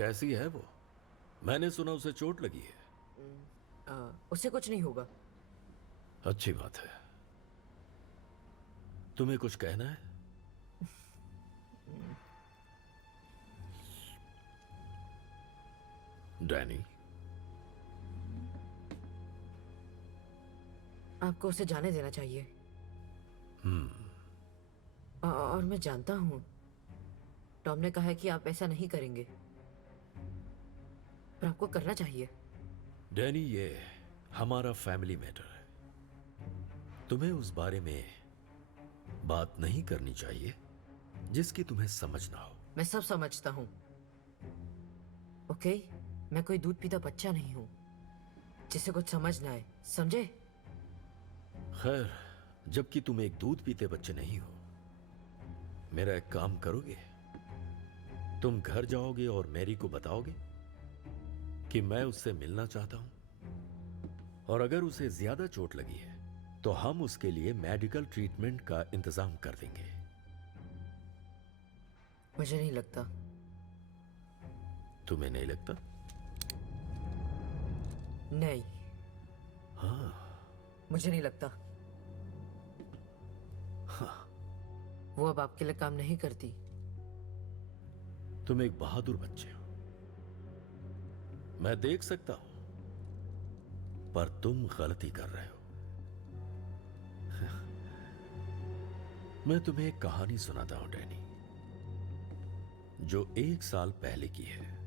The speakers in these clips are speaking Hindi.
कैसी है वो? मैंने सुना उसे चोट लगी है। उसे कुछ नहीं होगा। अच्छी बात है। तुम्हें कुछ कहना है? डैनी, आपको उसे जाने देना चाहिए। और मैं जानता हूं टॉम ने कहा है कि आप ऐसा नहीं करेंगे, पर आपको करना चाहिए। डैनी, ये हमारा फैमिली मैटर है। तुम्हें उस बारे में बात नहीं करनी चाहिए जिसकी तुम्हें समझ ना हो। मैं सब समझता हूं। ओके, मैं कोई दूध पीता बच्चा नहीं हूं जिसे कुछ समझ ना आए, समझे? खैर, जबकि तुम एक दूध पीते बच्चे नहीं हो, मेरा एक काम करोगे? तुम घर जाओगे और मैरी को बताओगे कि मैं उससे मिलना चाहता हूं, और अगर उसे ज्यादा चोट लगी है तो हम उसके लिए मेडिकल ट्रीटमेंट का इंतजाम कर देंगे। मुझे नहीं लगता। तुम्हें नहीं लगता? नहीं, हाँ। मुझे नहीं लगता। वो अब आपके लिए काम नहीं करती। तुम एक बहादुर बच्चे हो, मैं देख सकता हूं, पर तुम गलती कर रहे हो। मैं तुम्हें एक कहानी सुनाता हूं डैनी, जो 1 साल पहले की है।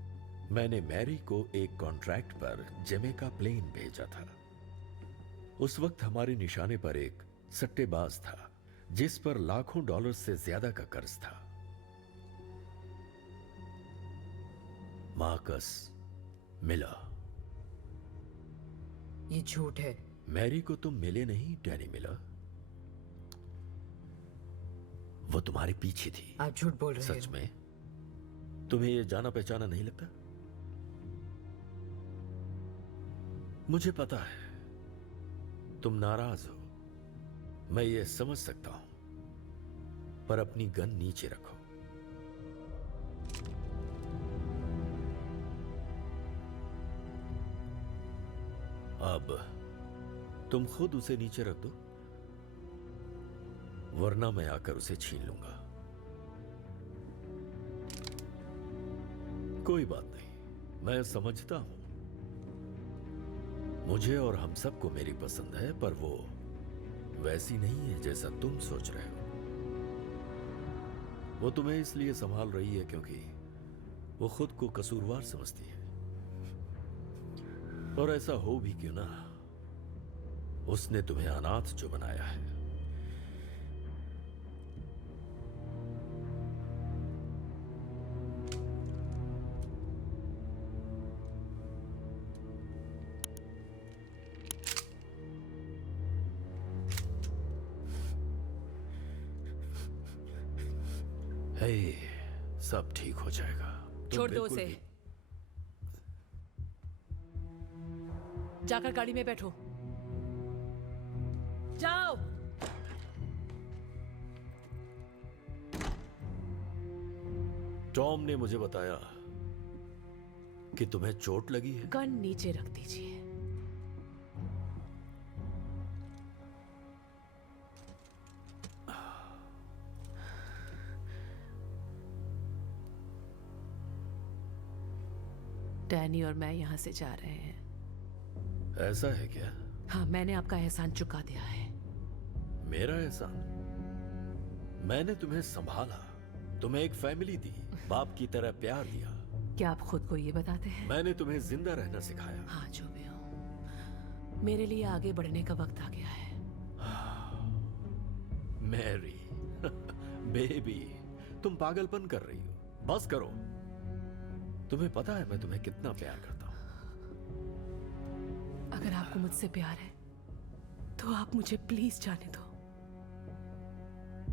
मैंने मैरी को एक कॉन्ट्रैक्ट पर जमैका प्लेन भेजा था। उस वक्त हमारे निशाने पर एक सट्टेबाज था जिस पर लाखों डॉलर से ज्यादा का कर्ज था। Marcus Miller. ये झूठ है। मैरी को तुम मिले नहीं डैनी मिलर, वो तुम्हारे पीछे थी। आप झूठ बोल रहे सच हो। में? तुम्हें यह जाना पहचाना नहीं लगता? मुझे पता है तुम नाराज हो, मैं ये समझ सकता हूं, पर अपनी गन नीचे रखो। अब तुम खुद उसे नीचे रख दो, वरना मैं आकर उसे छीन लूंगा। कोई बात नहीं, मैं समझता हूं मुझे और हम सबको मेरी पसंद है, पर वो वैसी नहीं है जैसा तुम सोच रहे हो। वो तुम्हें इसलिए संभाल रही है क्योंकि वो खुद को कसूरवार समझती है। और ऐसा हो भी क्यों ना, उसने तुम्हें अनाथ जो बनाया है। हे, सब ठीक हो जाएगा। तुम छोड़ दो बिल्कुल उसे। भी- जाकर गाड़ी में बैठो। जाओ। टॉम ने मुझे बताया कि तुम्हें चोट लगी है। गन नीचे रख दीजिए। डैनी और मैं यहां से जा रहे हैं। ऐसा है क्या? हाँ, मैंने आपका एहसान चुका दिया है। मेरा एहसान? मैंने तुम्हें संभाला, तुम्हें एक फैमिली दी, बाप की तरह प्यार दिया। क्या आप खुद को ये बताते हैं? मैंने तुम्हें जिंदा रहना सिखाया। हाँ, जो भी हो, मेरे लिए आगे बढ़ने का वक्त आ गया है। मैरी, बेबी, तुम पागलपन कर रही हो। बस करो। तुम्हें पता है मैं तुम्हें कितना प्यार करता हूं। अगर आपको मुझसे प्यार है तो आप मुझे प्लीज जाने दो।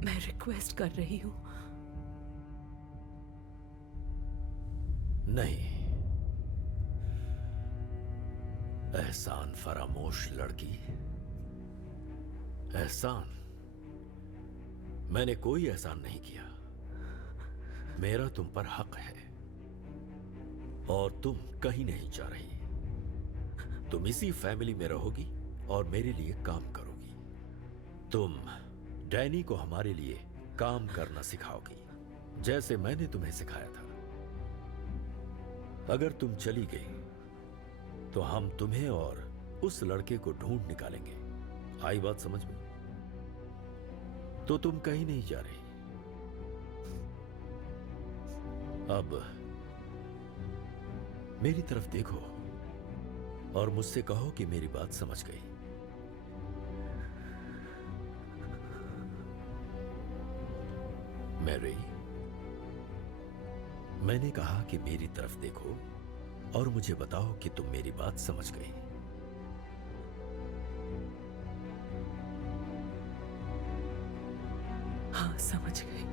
मैं रिक्वेस्ट कर रही हूं। नहीं, एहसान फरामोश लड़की। एहसान? मैंने कोई एहसान नहीं किया। मेरा तुम पर हक है। और तुम कहीं नहीं जा रही। तुम इसी फैमिली में रहोगी और मेरे लिए काम करोगी। तुम डैनी को हमारे लिए काम करना सिखाओगी, जैसे मैंने तुम्हें सिखाया था। अगर तुम चली गई तो हम तुम्हें और उस लड़के को ढूंढ निकालेंगे। आई बात समझ में? तो तुम कहीं नहीं जा रही। अब मेरी तरफ देखो और मुझसे कहो कि मेरी बात समझ गई। मैरी, मैंने कहा कि मेरी तरफ देखो और मुझे बताओ कि तुम मेरी बात समझ गई। हाँ, समझ गई।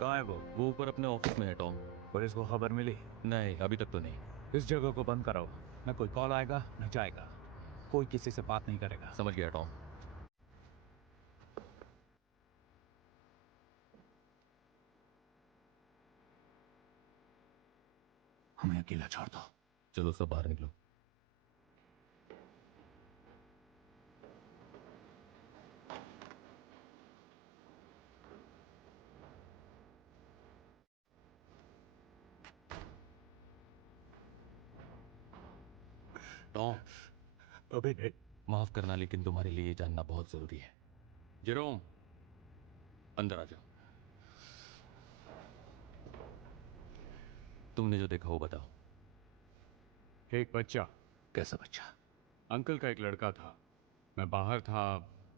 कहाँ है वो ऊपर अपने ऑफिस में है टॉम। पुलिस को खबर मिली? नहीं, अभी तक तो नहीं। इस जगह को बंद कराओ। न कोई कॉल आएगा न जाएगा, कोई किसी से बात नहीं करेगा। समझ गया टॉम। हमें अकेला छोड़ दो। चलो सब बाहर निकलो। टॉम, अभी नहीं। माफ करना, लेकिन तुम्हारे लिए ये जानना बहुत जरूरी है। जेरोम, अंदर आ जाओ। तुमने जो देखा वो बताओ। एक बच्चा। कैसा बच्चा? अंकल का एक लड़का था। मैं बाहर था,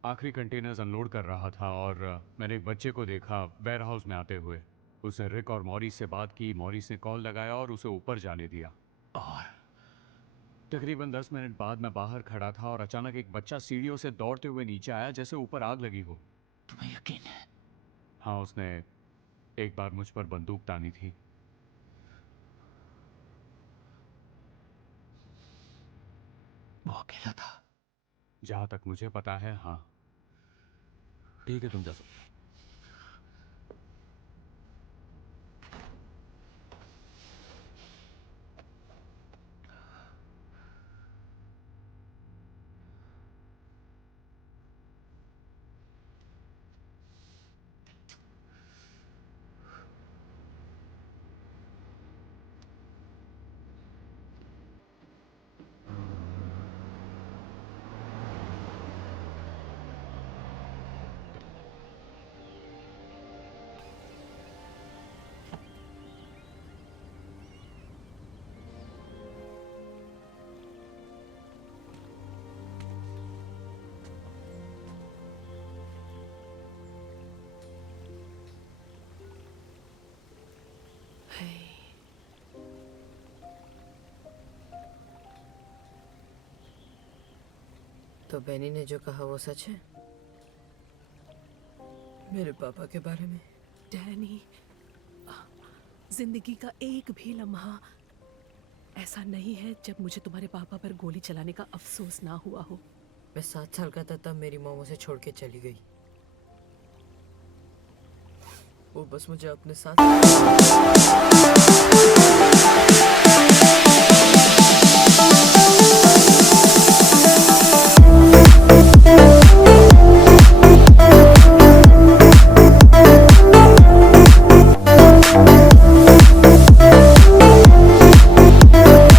आखिरी कंटेनर्स अनलोड कर रहा था और मैंने एक बच्चे को देखा वेयर हाउस में आते हुए। उसने रिक और मॉरिस से बात की, मॉरिस ने कॉल लगाया और उसे ऊपर जाने दिया। और तकरीबन 10 मिनट बाद मैं बाहर खड़ा था और अचानक एक बच्चा सीढ़ियों से दौड़ते हुए नीचे आया, जैसे ऊपर आग लगी हो। तुम्हें यकीन है? हाँ, उसने एक बार मुझ पर बंदूक तानी थी। वो अकेला था? जहाँ तक मुझे पता है, हाँ। ठीक है, तुम जा सकते हो। तो बेनी ने जो कहा वो सच है मेरे पापा के बारे में? डैनी, जिंदगी का एक भी लम्हा ऐसा नहीं है जब मुझे तुम्हारे पापा पर गोली चलाने का अफसोस ना हुआ हो। मैं 7 साल का था तब मेरी मॉम उसे छोड़ के चली गई। वो बस मुझे अपने साथ Thank